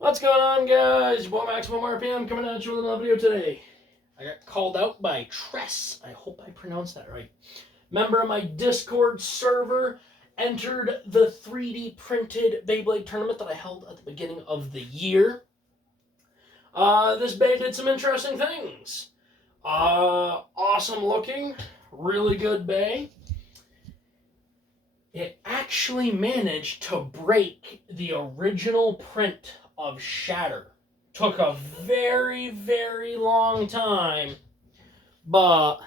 What's going on, guys? Your boy Maximum RPM coming at you with another video today. I got called out by Tress. I hope I pronounced that right. Member of my Discord server, entered the 3D printed Beyblade tournament that I held at the beginning of the year. This Bay did some interesting things. Awesome looking, really good Bay. It actually managed to break the original print of Shatter. Took a very, very long time, but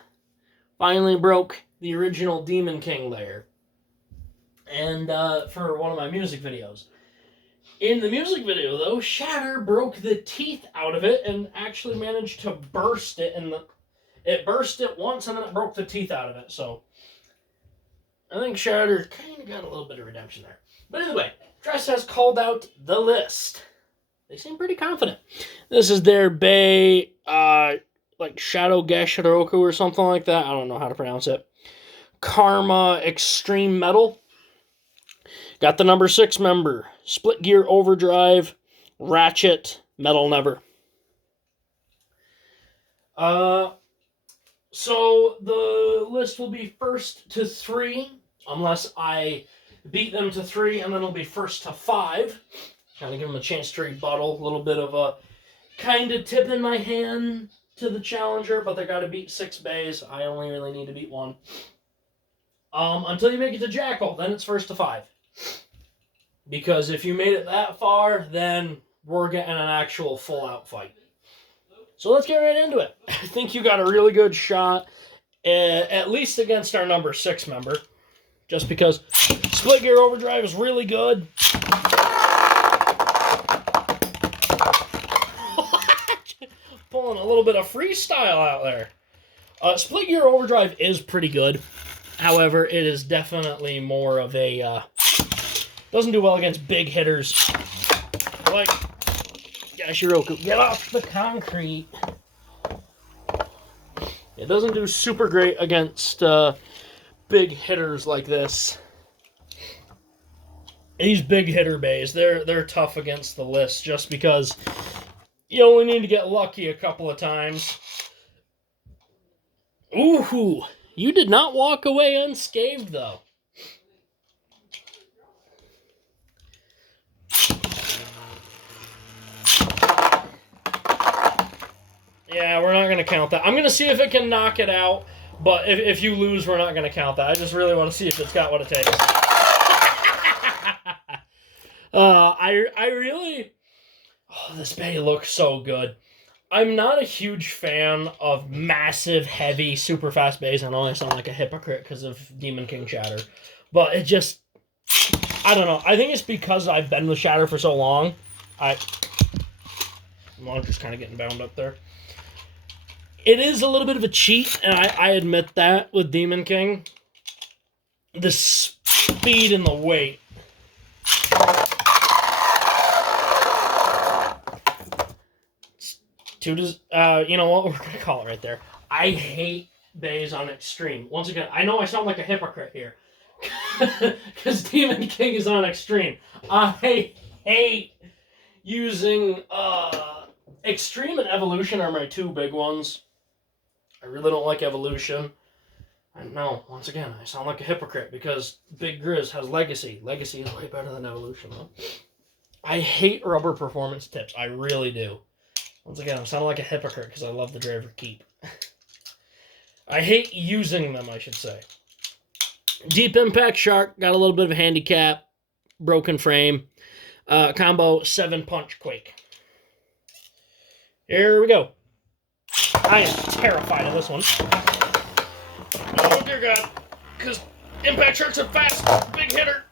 finally broke the original Demon King layer. And for one of my music videos. In the music video, though, Shatter broke the teeth out of it and actually managed to burst it. And it burst it once and then it broke the teeth out of it. So I think Shatter kind of got a little bit of redemption there. But anyway, Dress has called out the list. They seem pretty confident. This is their Bay, like Shadow Gashadokuro or something like that. I don't know how to pronounce it. Karma Extreme Metal. Got the number 6 member. Split Gear Overdrive. Ratchet. Metal Never. So the list will be first to 3. Unless I beat them to 3, and then it'll be first to 5. Kind of give them a chance to rebuttal. A little bit of a kind of tip in my hand to the challenger, but they got to beat 6 bays. I only really need to beat 1. Until you make it to Jackal, then it's first to 5. Because if you made it that far, then we're getting an actual full-out fight. So let's get right into it. I think you got a really good shot, at least against our number 6 member. Just because Split Gear Overdrive is really good. Pulling a little bit of freestyle out there. Split Gear Overdrive is pretty good. However, it is definitely more of a... doesn't do well against big hitters. Like Gashadokuro. Get off the concrete. It doesn't do super great against big hitters like this. These big hitter bays, they're tough against the list just because you only need to get lucky a couple of times. Ooh, you did not walk away unscathed, though. Yeah, we're not going to count that. I'm going to see if it can knock it out, but if you lose, we're not going to count that. I just really want to see if it's got what it takes. I really... Oh, this Bay looks so good. I'm not a huge fan of massive, heavy, super fast bays. I know I sound like a hypocrite because of Demon King Shatter. But it just... I don't know. I think it's because I've been with Shatter for so long. I'm just kind of getting bound up there. It is a little bit of a cheat, and I admit that with Demon King. The speed and the weight. You know what? We're going to call it right there. I hate bays on extreme. Once again, I know I sound like a hypocrite here. Because Demon King is on extreme. I hate using... Extreme and Evolution are my 2 big ones. I really don't like Evolution. I know, once again, I sound like a hypocrite because Big Grizz has Legacy. Legacy is way better than Evolution, though. I hate rubber performance tips. I really do. Once again, I'm sounding like a hypocrite because I love the Driver Keep. I hate using them, I should say. Deep Impact Shark, got a little bit of a handicap. Broken frame. Combo 7-punch Quake. Here we go. I am terrified of this one. Oh, dear God. Because Impact Shark's a fast, big hitter.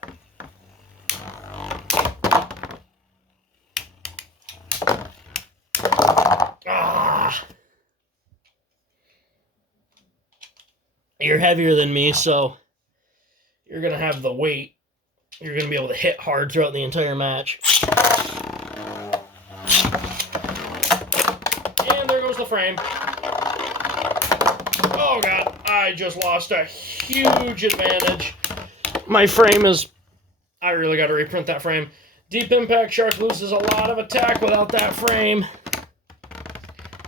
Ah. You're heavier than me, so you're going to have the weight. You're going to be able to hit hard throughout the entire match. The frame. Oh God, I just lost a huge advantage. My frame is... I really got to reprint that frame. Deep Impact Shark loses a lot of attack without that frame.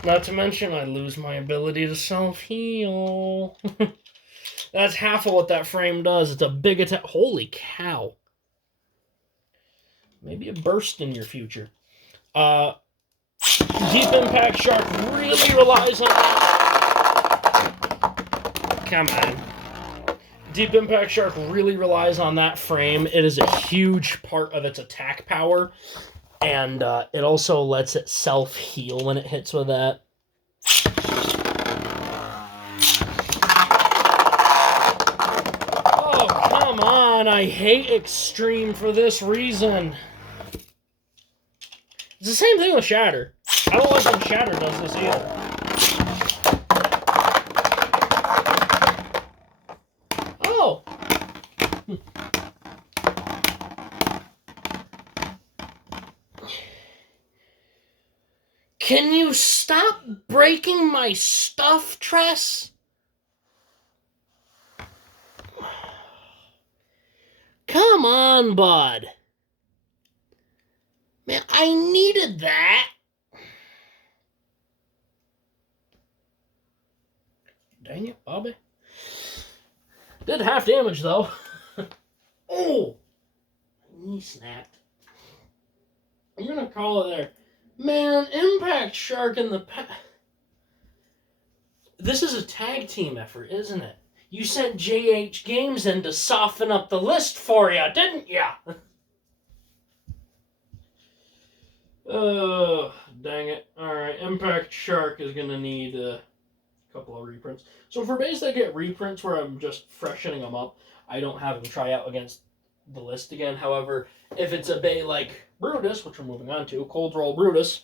Not to mention, I lose my ability to self-heal. That's half of what that frame does. It's a big attack. Holy cow. Maybe a burst in your future. Deep Impact Shark really relies on... Come on. Deep Impact Shark really relies on that frame. It is a huge part of its attack power. And it also lets it self-heal when it hits with that. Oh, come on. I hate Extreme for this reason. It's the same thing with Shatter. I don't like when Shatter does this either. Oh. Can you stop breaking my stuff, Tress? Come on, bud. Man, I needed that. Dang it, Bobby. Did half damage, though. Oh! Knee snapped. I'm gonna call it there. Man, Impact Shark in the... This is a tag team effort, isn't it? You sent JH Games in to soften up the list for you, didn't ya? Oh, dang it. Alright, Impact Shark is gonna need a couple of reprints. So for bays that get reprints where I'm just freshening them up, I don't have them try out against the list again. However, if it's a bay like Brutus, which we're moving on to, Cold Roll Brutus,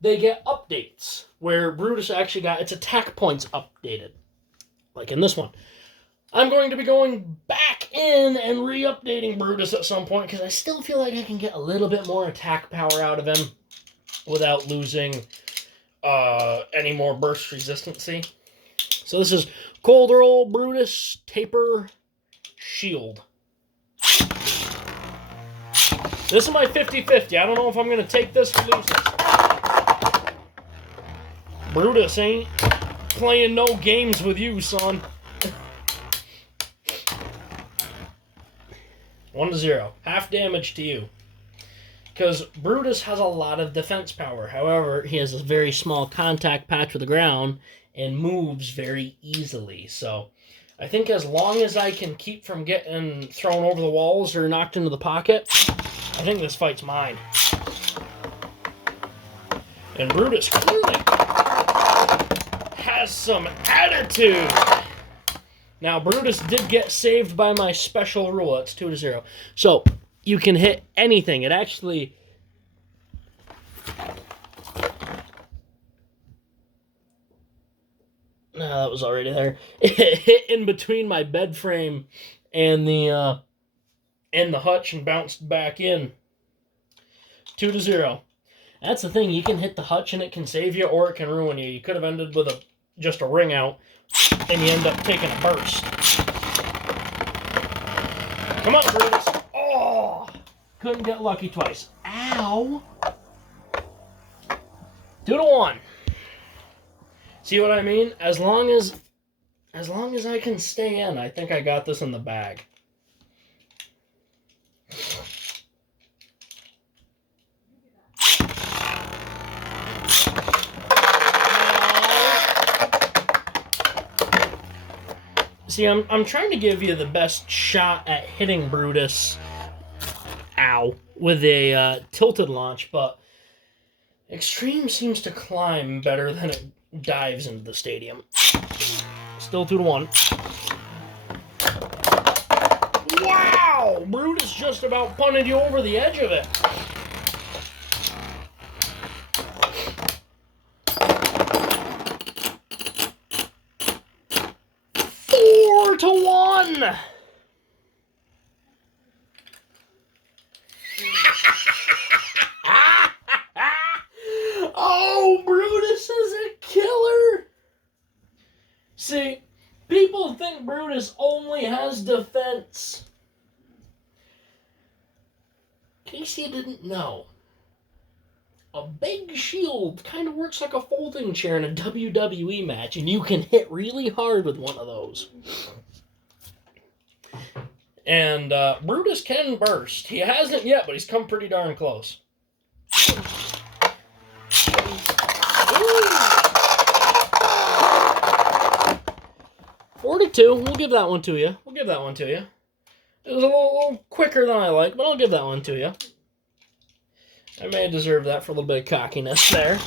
they get updates where Brutus actually got its attack points updated. Like in this one. I'm going to be going back in and re-updating Brutus at some point because I still feel like I can get a little bit more attack power out of him without losing any more burst resistancy. So this is Cold Roll Brutus Taper Shield. This is my 50-50. I don't know if I'm going to take this or lose this. Brutus ain't playing no games with you, son. 1-0. Half damage to you. Because Brutus has a lot of defense power. However, he has a very small contact patch with the ground and moves very easily. So I think as long as I can keep from getting thrown over the walls or knocked into the pocket, I think this fight's mine. And Brutus clearly has some attitude. Now, Brutus did get saved by my special rule. It's 2-0. So, you can hit anything. It actually... No, that was already there. It hit in between my bed frame and the hutch and bounced back in. 2-0. That's the thing. You can hit the hutch and it can save you or it can ruin you. You could have ended with just a ring out and you end up taking a burst. Come on, Brutus. Oh! Couldn't get lucky twice. Ow! 2-1. See what I mean? As long as I can stay in, I think I got this in the bag. See, I'm trying to give you the best shot at hitting Brutus, ow, with a tilted launch, but Extreme seems to climb better than it dives into the stadium. Still 2-1. Wow! Brutus just about punted you over the edge of it. To 1. Oh, Brutus is a killer. See, people think Brutus only has defense. Can you see you didn't know, a big shield kind of works like a folding chair in a WWE match, and you can hit really hard with one of those. And Brutus can burst. He hasn't yet, but he's come pretty darn close. 4-2. We'll give that one to you. It was a little quicker than I like, but I'll give that one to you. I may deserve that for a little bit of cockiness there.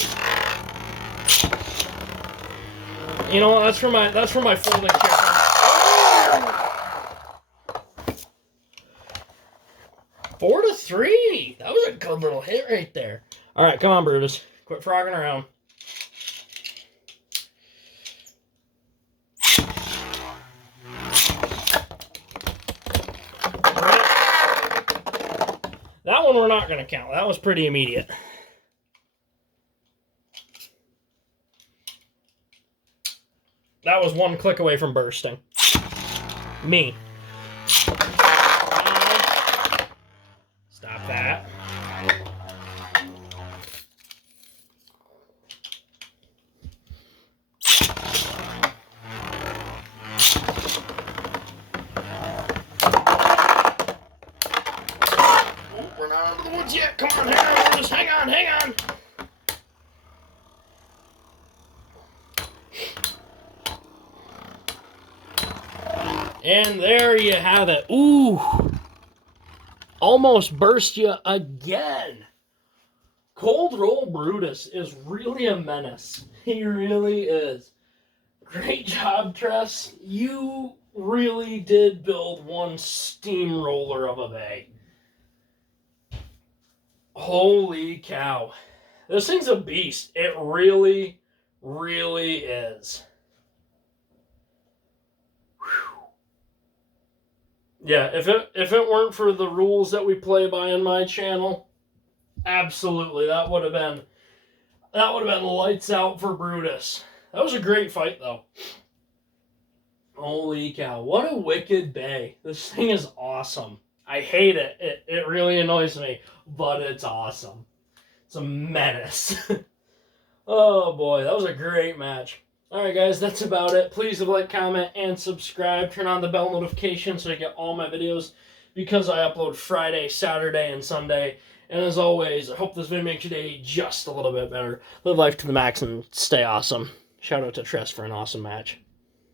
You know, that's for my folding chair. 4-3. That was a good little hit right there. All right, come on, Brutus. Quit frogging around. That one we're not going to count. That was pretty immediate. That was one click away from bursting. Me. Stop that. We're not out of the woods yet. Come on, just hang on. And there you have it. Ooh. Almost burst you again. Cold Roll Brutus is really a menace. He really is. Great job, Tress. You really did build one steamroller of a bag. Holy cow. This thing's a beast. It really, really is. Yeah, if it weren't for the rules that we play by in my channel, absolutely, that would have been lights out for Brutus. That was a great fight, though. Holy cow, what a wicked bay. This thing is awesome. I hate it. It really annoys me, but it's awesome. It's a menace. Oh boy, that was a great match. Alright guys, that's about it. Please like, comment, and subscribe. Turn on the bell notification so you get all my videos, because I upload Friday, Saturday, and Sunday. And as always, I hope this video makes your day just a little bit better. Live life to the max and stay awesome. Shout out to Tress for an awesome match.